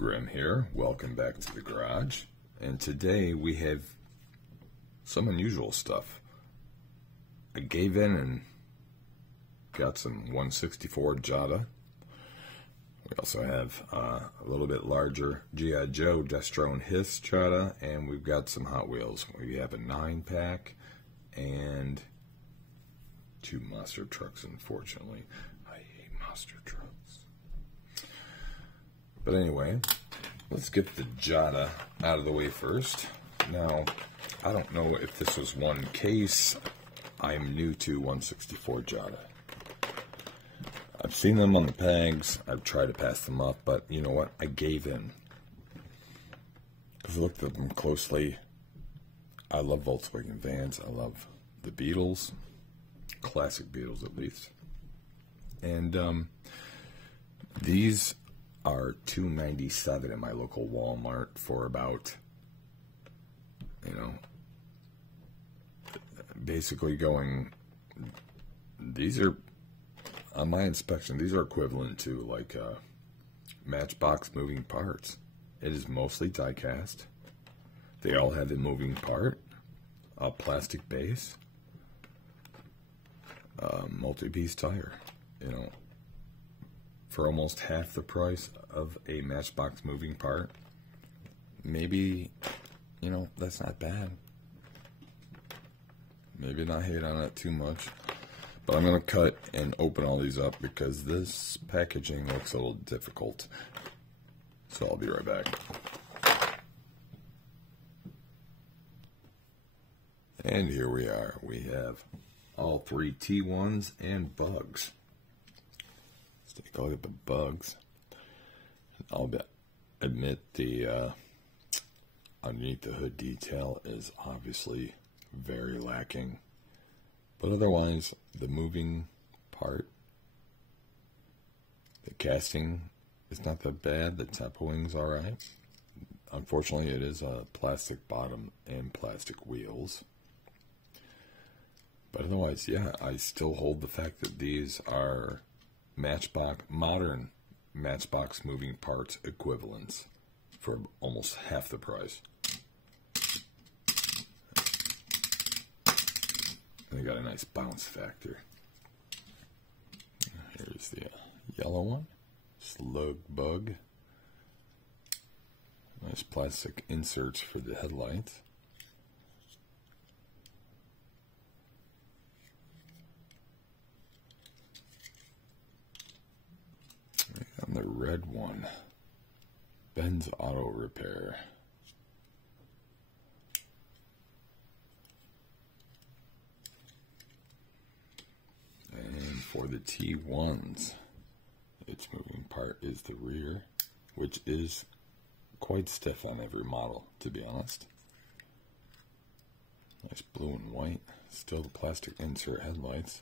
Grim here. Welcome back to the garage. And today we have some unusual stuff. I gave in and got some 164 Jada. We also have a little bit larger G.I.Joe Destroy and Hiss Jada, and we've got some Hot Wheels. We have a 9-pack and 2 monster trucks, unfortunately. I hate monster trucks. But anyway, let's get the Jada out of the way first. Now, I don't know if this was one case. I'm new to 164 Jada. I've seen them on the pegs. I've tried to pass them up, but you know what? I gave in. Because I looked at them closely. I love Volkswagen vans. I love the Beetles. Classic Beetles, at least. And these are $2.97 in my local Walmart for about, you know, basically going, these are, on my inspection, these are equivalent to like Matchbox moving parts. It is mostly die-cast. They all have a moving part, a plastic base, multi-piece tire, you know, for almost half the price of a Matchbox moving part. Maybe, you know, that's not bad. Maybe not hate on it too much. But I'm going to cut and open all these up because this packaging looks a little difficult. So I'll be right back. And here we are. We have all 3 T1s and bugs. Let's take a look at the bugs. I'll admit the underneath the hood detail is obviously very lacking. But otherwise, the moving part, the casting is not that bad. The top wing's alright. Unfortunately, it is a plastic bottom and plastic wheels. But otherwise, yeah, I still hold the fact that these are Matchbox, modern Matchbox moving parts equivalents for almost half the price. They got a nice bounce factor. Here's the yellow one, Slug Bug. Nice plastic inserts for the headlights. And the red one, Ben's Auto Repair. And for the T1s, its moving part is the rear, which is quite stiff on every model, to be honest. Nice blue and white, still the plastic insert headlights.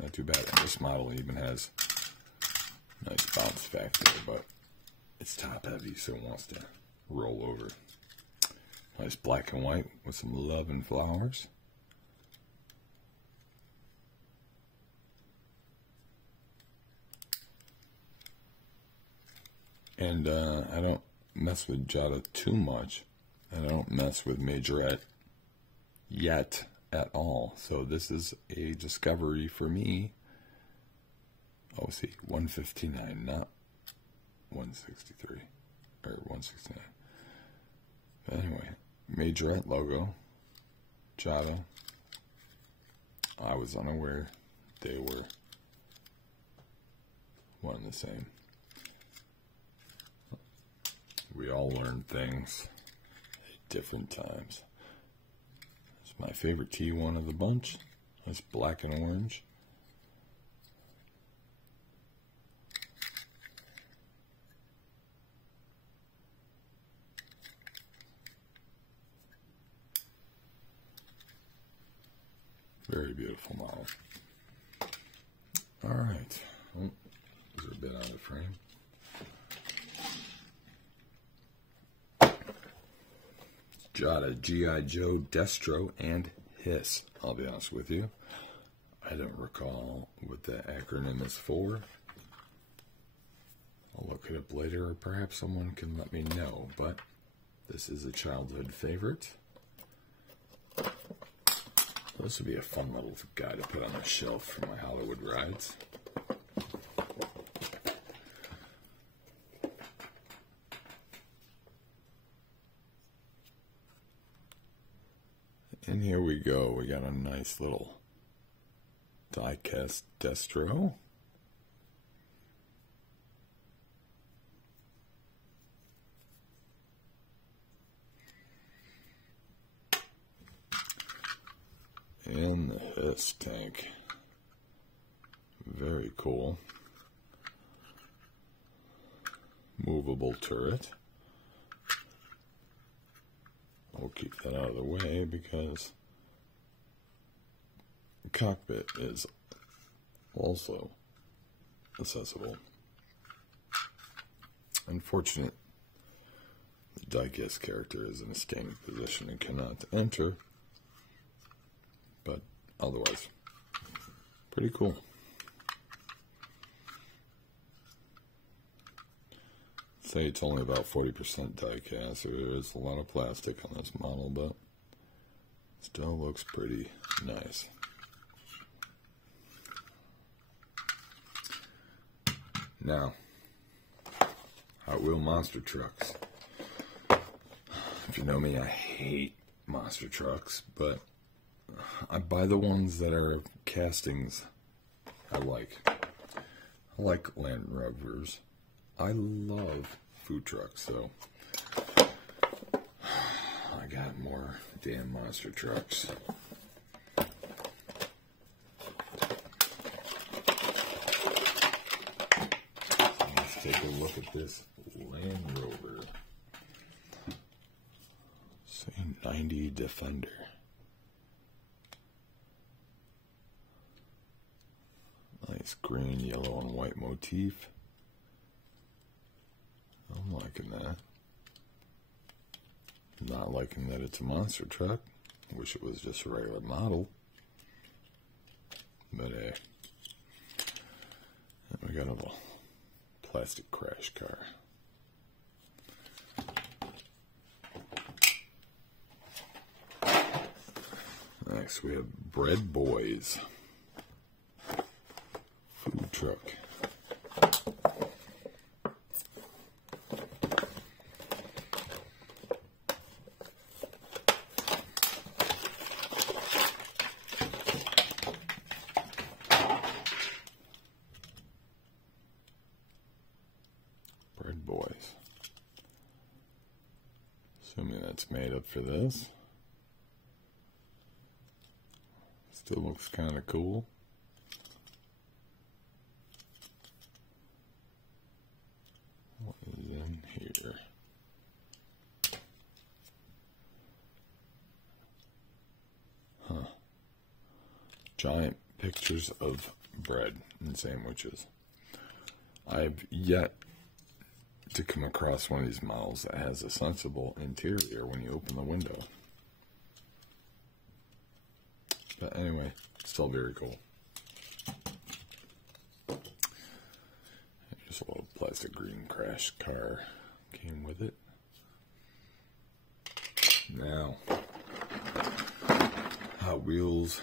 Not too bad. And this model even has a nice bounce factor, but it's top heavy, so it wants to roll over. Nice black and white with some love and flowers. And I don't mess with Jada too much. I don't mess with Majorette yet at all. So this is a discovery for me. Oh, see, 159, not 163 or 169. But anyway, Majorette logo, Jada. I was unaware they were one and the same. We all learn things at different times. It's my favorite T1 of the bunch. It's black and orange. Very beautiful model. All right. Oh, these are a bit out of frame. Jada, G.I.Joe, Destroy, and Hiss. I'll be honest with you. I don't recall what the acronym is for. look it up later, or perhaps someone can let me know, but this is a childhood favorite. This would be a fun little guy to put on the shelf for my Hollywood rides. And here we go. We got a nice little Diecast Destroy. And the Hiss tank. Very cool. Movable turret. I'll keep that out of the way because the cockpit is also accessible. Unfortunate, the Diecast character is in a standing position and cannot enter, but otherwise, pretty cool. Say it's only about 40% diecast. There is a lot of plastic on this model, but still looks pretty nice. Now, Hot Wheel monster trucks. If you know me, I hate monster trucks, but I buy the ones that are castings I like. I like Land Rovers. I love food trucks, so I got more damn monster trucks. Let's take a look at this Land Rover. Say 90 Defender. Nice green, yellow, and white motif. I'm liking that. Not liking that it's a monster truck. Wish it was just a regular model. But hey. And we got a little plastic crash car. Next we have Bread Boys. Food truck. Bread Boys. Assuming that's made up for this. Still looks kind of cool. What is in here? Huh. Giant pictures of bread and sandwiches. I've yet to come across one of these models that has a sensible interior when you open the window. But anyway, still very cool. Just a little plastic green crash car came with it. Now, Hot Wheels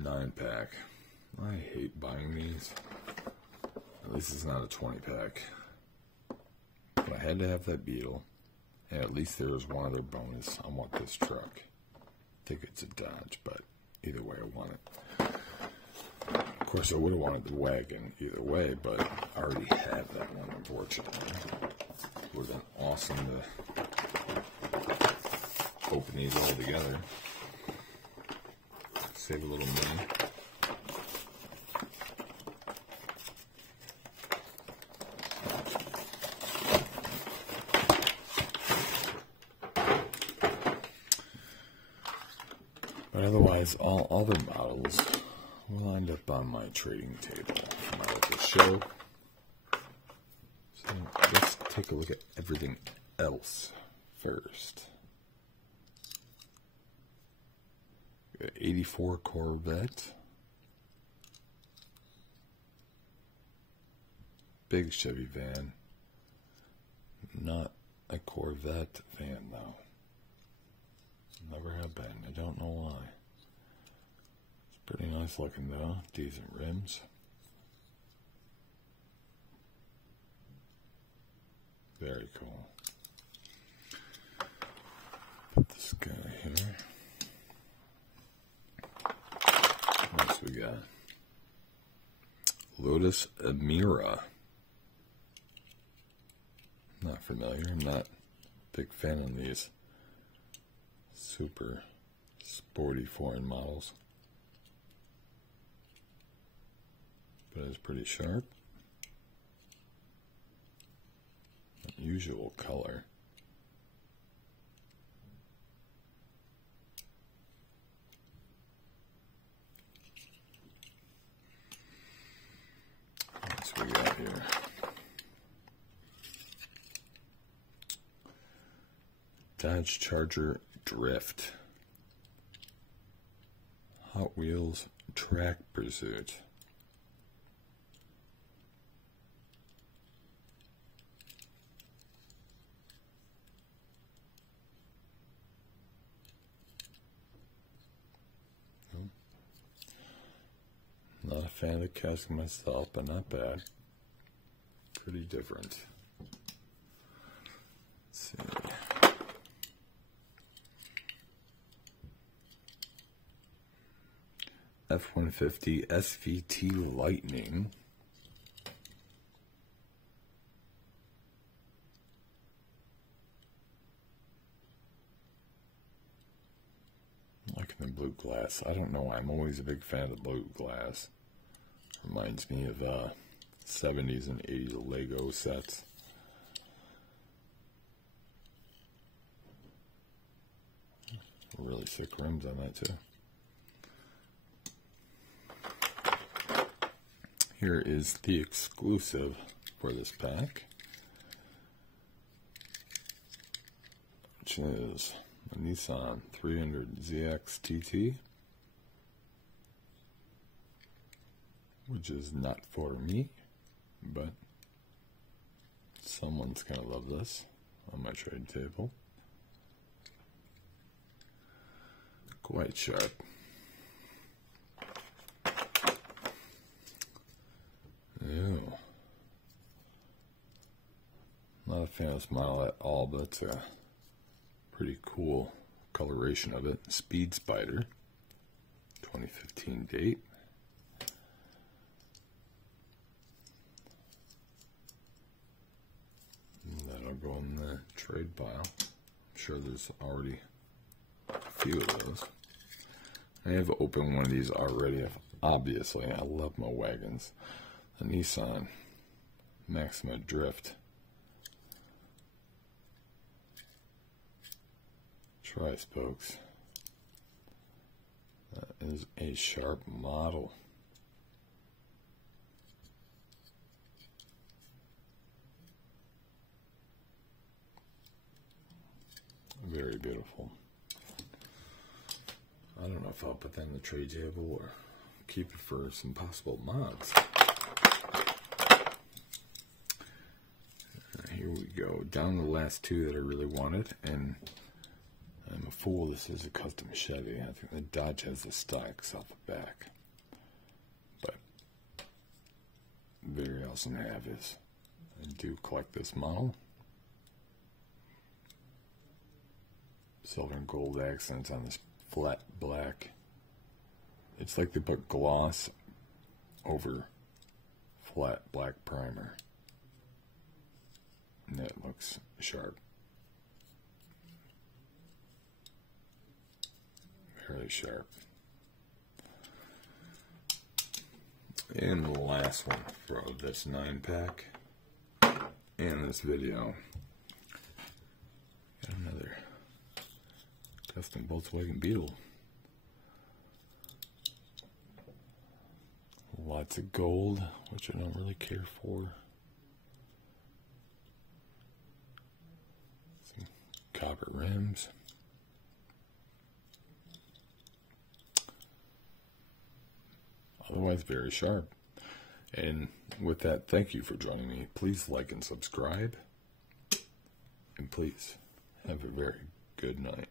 9-pack. I hate buying these. At least it's not a 20-pack. But I had to have that Beetle. And at least there was one other bonus. I want this truck. I think it's a Dodge, but either way I want it. Of course, I would have wanted the wagon either way, but I already have that one, unfortunately. It would have been awesome to open these all together. Save a little money. But otherwise, all other models will end up on my trading table for my local show. So let's take a look at everything else first. 84 Corvette. Big Chevy van. Not a Corvette fan, though. Never have been. I don't know why. It's pretty nice looking, though. Decent rims. Very cool. Put this guy here. What else we got? Lotus Emira. Not familiar. I'm not a big fan of these super sporty foreign models. But it's pretty sharp. Unusual color. What we got here? Dodge Charger Drift. Hot Wheels Track Pursuit. Not a fan of the casket myself, but not bad. Pretty different. Let's see. F-150 SVT Lightning. Liking the blue glass. I don't know. I'm always a big fan of blue glass. Reminds me of 70s and 80s Lego sets. Really sick rims on that too. Here is the exclusive for this pack, which is a Nissan 300ZX TT, which is not for me, but someone's gonna love this on my trade table. Quite sharp. Ew. Not a fan of this model at all, but it's a pretty cool coloration of it. Speed Spider, 2015 date. And that'll go in the trade pile. I'm sure there's already a few of those. I have opened one of these already. Obviously, I love my wagons. The Nissan Maxima Drift. Tri-spokes. That is a sharp model. Very beautiful. I don't know if I'll put that in the trade table or keep it for some possible mods. Here we go. Down to the last two that I really wanted, and I'm a fool. This is a custom Chevy. I think the Dodge has the stacks off the back. But very awesome to have this. I do collect this model. Silver and gold accents on this flat black. It's like they put gloss over flat black primer. And that looks sharp. Very sharp. And the last one for this 9-pack and this video. Got another custom Volkswagen Beetle. Lots of gold, which I don't really care for. Some copper rims. Otherwise, very sharp. And with that, thank you for joining me. Please like and subscribe. please have a very good night.